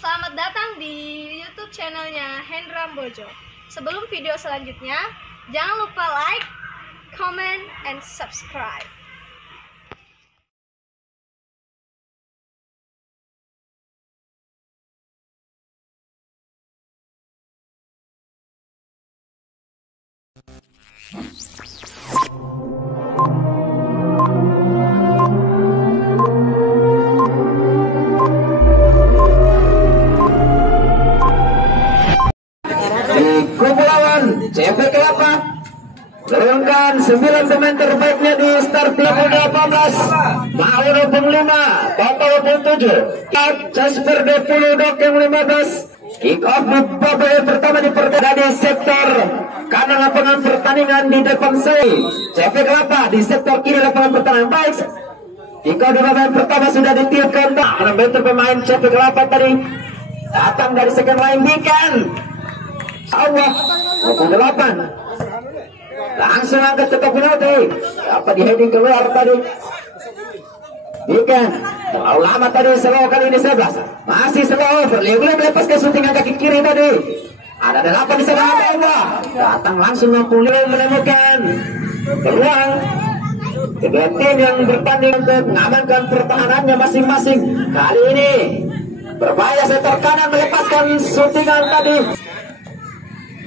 Selamat datang di YouTube channelnya Hendra Bojo. Sebelum video selanjutnya, jangan lupa like, comment, and subscribe. CP Kelapa turunkan 9 pemain terbaiknya di start 18 mau 25 total 27 Jasper 20 Dok yang 15 kick off babak pertama di pertandingan di sektor kanan lapangan pertandingan di depan saya CP Kelapa di sektor kiri lapangan pertandingan baik kick off di babak pertama sudah ditiupkan meter pemain CP Kelapa tadi datang dari second line Biken Allah 28 langsung angkat ke penalti dapat di heading keluar tadi Biken terlalu lama tadi slow kali ini 11 masih slow boleh melepas ke syutingan kaki kiri tadi ada 8 di sana Allah datang langsung 65 menemukan peluang kedua tim yang bertanding untuk mengamankan pertahanannya masing-masing kali ini berbahaya setor kanan melepaskan syutingan tadi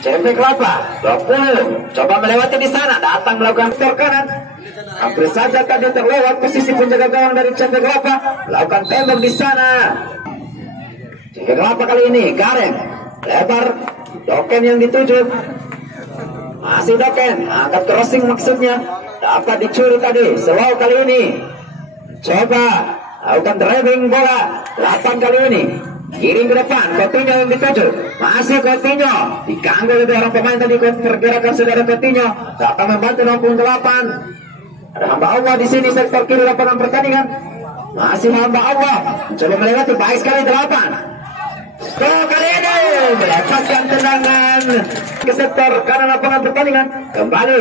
CP Kelapa 20 coba melewati di sana datang melakukan setor kanan hampir saja tadi terlewat posisi penjaga gawang dari CP Kelapa melakukan tembak di sana CP Kelapa kali ini Gareng lebar Doken yang dituju masih Doken angkat crossing maksudnya dapat dicuri tadi slow kali ini coba lakukan driving bola 8 kali ini kirim ke depan, Coutinho yang dituju masih Coutinho diganggu oleh orang pemain tadi pergerakan saudara Coutinho datang membantu 68 ada hamba Allah di sini sektor kiri lapangan pertandingan masih hamba Allah mencoba melewati baik sekali 8 kali ini melepaskan tendangan ke sektor kanan lapangan pertandingan kembali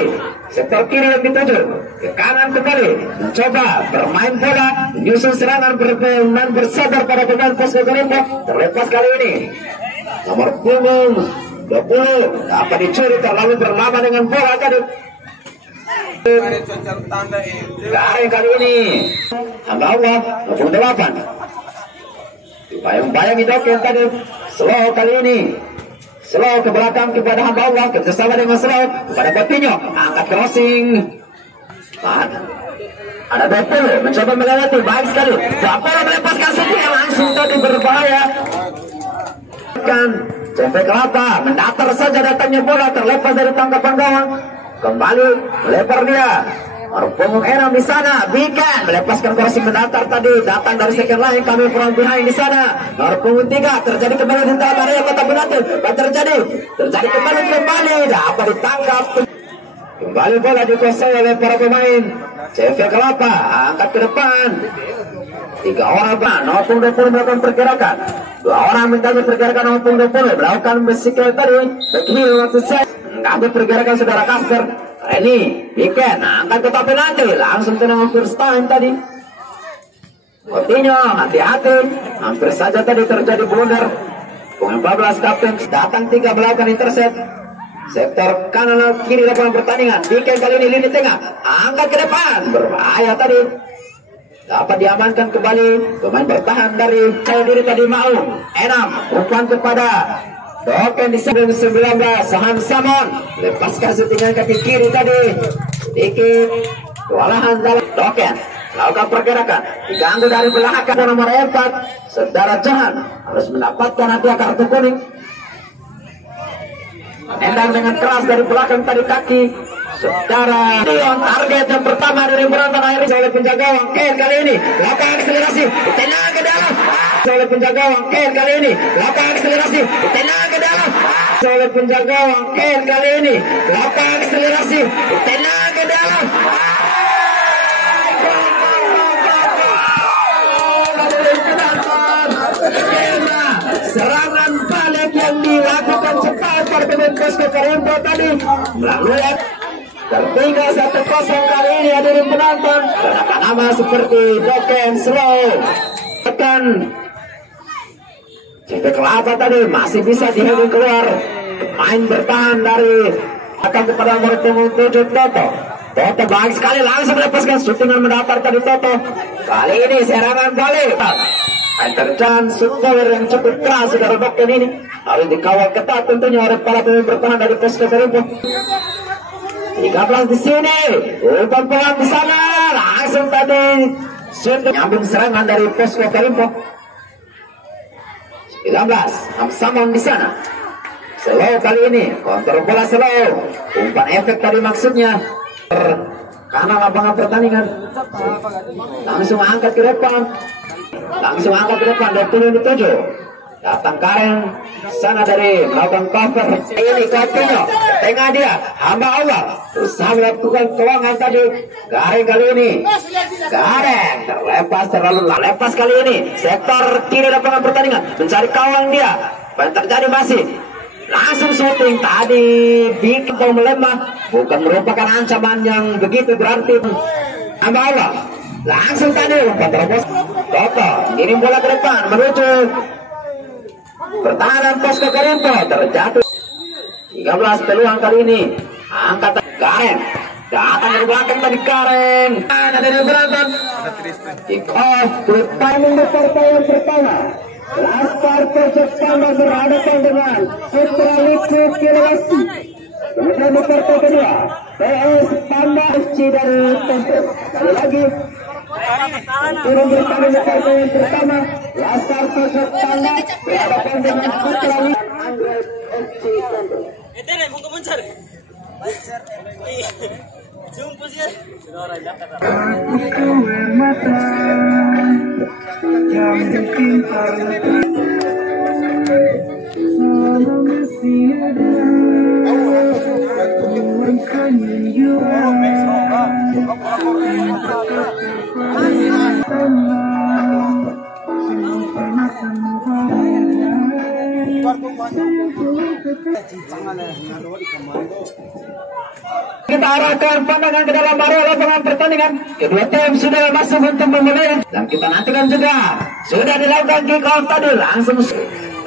sektor kiri yang dituju ke kanan kembali mencoba bermain bola menyusun serangan dan bersabar pada pemain posko Korinto terlepas kali ini nomor punggung 20 dapat dicuri terlalu berlama dengan bola tadi kali ini hamba Allah 28 bayang-bayang Doken tadi slow kali ini slow ke belakang kepada hamba Allah kerjasama dengan slow kepada Coutinho angkat crossing ada Betul mencoba melewati baik sekali dapat melepaskan yang langsung tadi berbahaya kan CP Kelapa mendatar saja datangnya bola terlepas dari tangkapan gawang kembali melebar dia punggung 6 di sana Biken melepaskan crossing mendatar tadi datang dari second line kami from behind di sana punggung 3 terjadi kembali di dalam area kota Benatul terjadi kembali dapat ditangkap kembali bola dikuasai oleh para pemain CP Kelapa angkat ke depan 3 orang maupun 20 melakukan pergerakan 2 orang mengambil pergerakan maupun 20 melakukan bisiklet tadi begini maksud saya mengambil pergerakan saudara Kasper ini Biken angkat ke penalti langsung tenang first time tadi Coutinho hati-hati hampir saja tadi terjadi blunder pemain 14 kapten datang 3 melakukan intercept sektor kanan kiri lapangan pertandingan Biken kali ini lini tengah angkat ke depan berbahaya tadi dapat diamankan kembali pemain bertahan dari saya diri tadi mau umpan kepada Doken di 19 Sahan Samon lepaskan syutingan kaki kiri tadi sedikit kewalahan dalam Doken lakukan pergerakan diganggu dari belakang nomor 4 saudara Jahan harus mendapatkan hadiah kartu kuning tendang dengan keras dari belakang tadi kaki saudara target yang pertama dari penonton akhirnya oleh penjaga gawang Ken kali ini lakukan akselerasi tendang ke dalam oleh penjaga gawang Ken kali ini lakukan akselerasi tendang ke dalam oleh penjaga gawang Ken kali ini lakukan akselerasi tendang ke dalam serangan balik yang dilakukan cepat pada pemain posko Korinto tadi melalui tertinggal 1-0 kali ini hadirin penonton nama seperti Doken slow tekan Sampai kelapa tadi masih bisa diheading keluar. Main bertahan dari akan kepada nomor punggung 7 Toto. Toto baik sekali langsung melepaskan syutingan mendatar tadi Toto. Kali ini serangan balik. Terjadi super yang cukup keras saudara Doken ini. Harus dikawal ketat tentunya oleh para pemain bertahan dari Posko Karimpo. 13 di sini. Umpan pelan di sana. Langsung tadi syuting nyambung serangan dari Posko Karimpo. 19 Hamsamon di sana. Slow kali ini, kontrol bola slow. Umpan efek tadi maksudnya. Karena lapangan pertandingan. Langsung angkat ke depan. 27. Datang Karen sana dari melakukan cover. Ini Coutinho, tengah dia, hamba Allah berusaha melakukan keuangan tadi. Karen kali ini, Karen terlalu lepas kali ini. Sektor kiri lapangan pertandingan mencari kawan dia. Apa yang terjadi masih? Langsung syuting tadi bikin kau melemah. Bukan merupakan ancaman yang begitu berarti. Hamba Allah langsung tadi umpan terobos. Toto ngirim bola ke depan menuju pertahanan Posko Karimpo. Terjatuh 13 peluang kali ini. Angkat Karen, datang dari belakang tadi Karen. Ada dari belakang. Kick off timing partai yang pertama. Laskar Perjepkama berhadapan dengan Putra Liquid Kirasi. Kemudian di partai kedua PS Panda FC dari Tempe. Sekali lagi turun bertanding di partai yang pertama. Laskar Perjepkama berhadapan dengan Putra Liquid FC Tempe. Kita arahkan pandangan ke dalam area lapangan pertandingan. Kedua tim sudah masuk untuk memulai. Dan kita nantikan juga sudah dilakukan kick off tadi. Langsung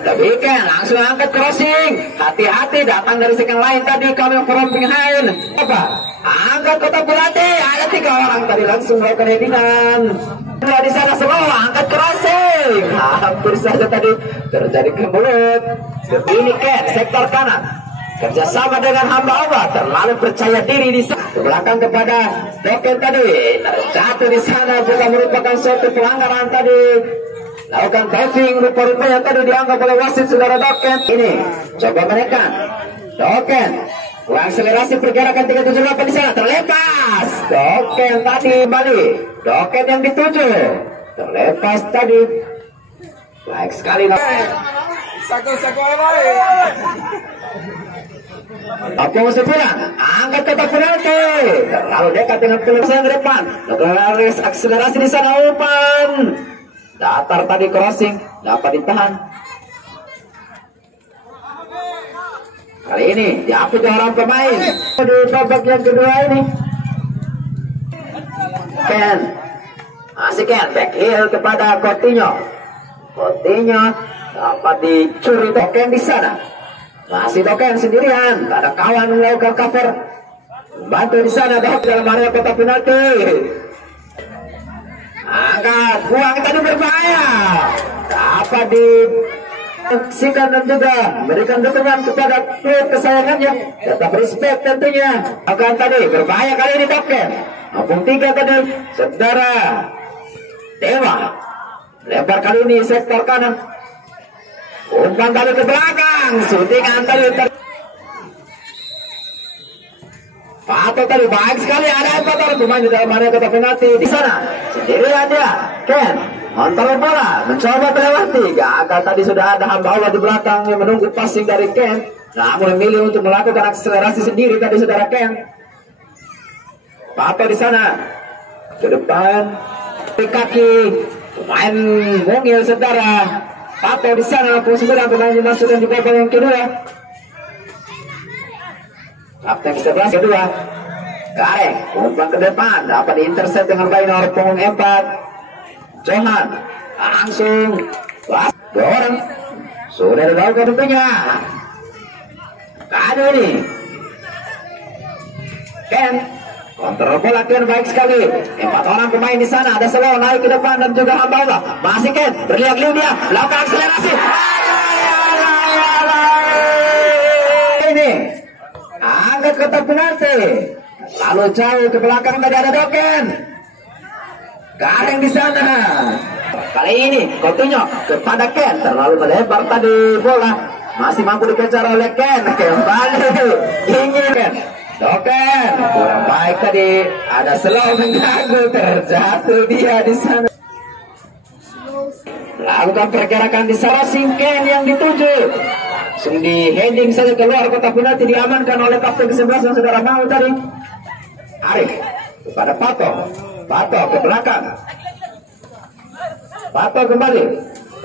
udah bikin, langsung angkat crossing. Hati-hati datang dari second line tadi. Kami from behind. Apa? Angkat kotak belati. Ada 3 orang tadi langsung melakukan headingan. Di sana slow, angkat crossing. Hampir saja tadi terjadi kemulut. Ini Ken, sektor kanan. Kerjasama dengan hamba Allah, terlalu percaya diri di sana. Belakang kepada Doken tadi, jatuh di sana juga merupakan suatu pelanggaran tadi. Lakukan diving, rupa-rupanya tadi dianggap oleh wasit saudara Doken. Ini coba menekan Doken, akselerasi pergerakan 378 di sana terlepas. Doken tadi kembali, Doken yang dituju terlepas tadi. Baik sekali. Opung Sepian, angkat kotak penalti. Terlalu dekat dengan peluang ke depan. Lalu akselerasi di sana umpan. Datar tadi crossing, dapat ditahan. Kali ini diapit orang pemain. Di babak yang kedua ini. Ken, masih Ken, back heel kepada Coutinho. Coutinho dapat dicuri Doken di sana. Masih Doken sendirian, ada kawan melakukan cover. Bantu di sana Doken dalam area kotak penalti. Angkat, buang tadi berbahaya. Dapat disaksikan dan juga memberikan dukungan kepada klub kesayangannya. Tetap respect tentunya. Akan tadi berbahaya kali ini Doken. Maupun 3 tadi, saudara Dewa. Lebar kali ini sektor kanan. Umpan tadi ke belakang, syutingan tadi Pato tadi baik sekali, ada Pato pemain di dalam area kotak penalti di sana. Sendirian dia, Ken kontrol bola, mencoba melewati. Gagal tadi, sudah ada hamba Allah di belakang yang menunggu passing dari Ken. Namun memilih untuk melakukan akselerasi sendiri tadi saudara Ken. Pato di sana, ke depan, di kaki, pemain mungil saudara. Pato di sana, pemain pemain dimasukkan di babak yang kedua. Kapten 11 kedua. Karen, umpan ke depan, dapat diintercept dengan baik nomor punggung 4. Johan, langsung, 2 orang. Sudah dilakukan tentunya. Kado ini. Ken. Kontrol bola Ken baik sekali. 4 orang pemain di sana. Ada Slow naik ke depan dan juga hamba Allah. Masih Ken. Berliak-liuk dia. Lakukan akselerasi. Ini. Angkat kotak penalti. Lalu jauh ke belakang tadi ada Doken. Gareng di sana. Kali ini Coutinho kepada Ken. Terlalu melebar tadi bola. Masih mampu dikejar oleh Ken. Kembali. Ingin Ken. Doken. Kurang baik tadi. Ada Slow mengganggu. Terjatuh dia di sana. Lakukan pergerakan di sana. Ken yang dituju. Langsung di heading saja keluar kotak penalti, diamankan oleh kapten ke-11 yang saudara mau tadi. Arif kepada Pato. Pato ke belakang. Pato kembali.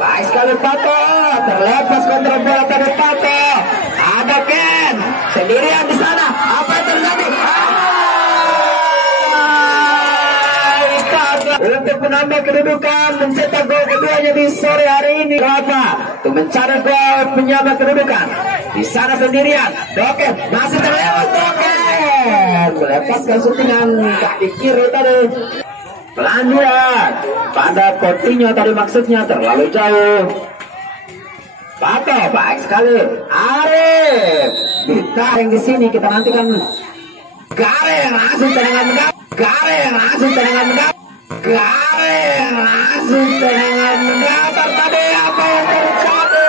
Baik sekali Pato. Terlepas kontrol bola tadi Pato. Ada Ken sendirian di sana. Apa yang terjadi? Untuk menambah kedudukan, mencetak gol keduanya di sore hari ini. Berapa? Untuk mencari gol penyambah kedudukan. Di sana sendirian. Doken masih terlewat. Doken melepaskan syutingan kaki kiri tadi. Pelan-pelan pada Coutinho tadi maksudnya terlalu jauh. Pato baik sekali. Arif ditarik di sini, kita nantikan. Gareng langsung tendangan mendapat. Gareng langsung tendangan mendapat. Gareng langsung tendangan mendapat tadi. Apa yang terjadi?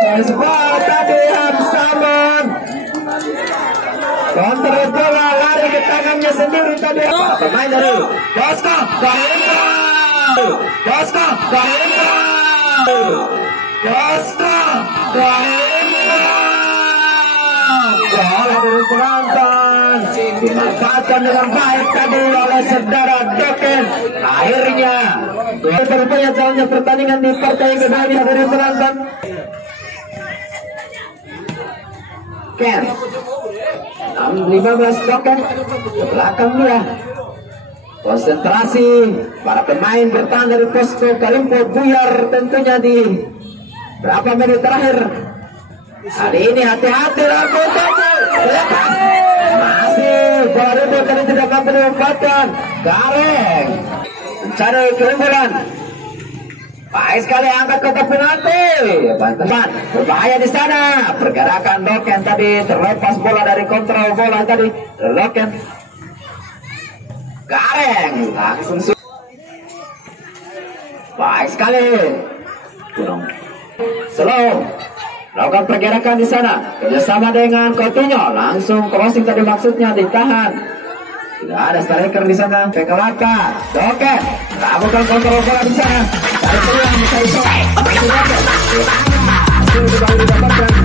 Baseball tadi Hamsamon. Kontrol bola lari ke tangannya sendiri tadi. Pemain dari Bosco Guerrero. Bosco Guerrero. Bosco Guerrero. Bola dari penonton dimanfaatkan dengan baik tadi oleh saudara Doken. Akhirnya gol berupaya jalannya pertandingan di partai kedua ini dari penonton. Ken 15 Doken ke belakang dia. Konsentrasi para pemain bertahan dari posko Kalimpo buyar tentunya di berapa menit terakhir. Kali ini hati-hati laku lepas. Masih bola rebut tadi tidak mampu dimanfaatkan. Gareng mencari keunggulan. Baik sekali angkat kotak penalti. Bantuan berbahaya di sana. Pergerakan Doken tadi terlepas bola dari kontrol bola tadi. Doken. Gareng langsung baik sekali. Kurang Slow. Lakukan pergerakan di sana. Kerjasama dengan Coutinho. Langsung crossing tadi maksudnya ditahan. Tidak ada striker di sana. Pekalaka. Doken. Lakukan kontrol bola di sana. Dari peluang. Dari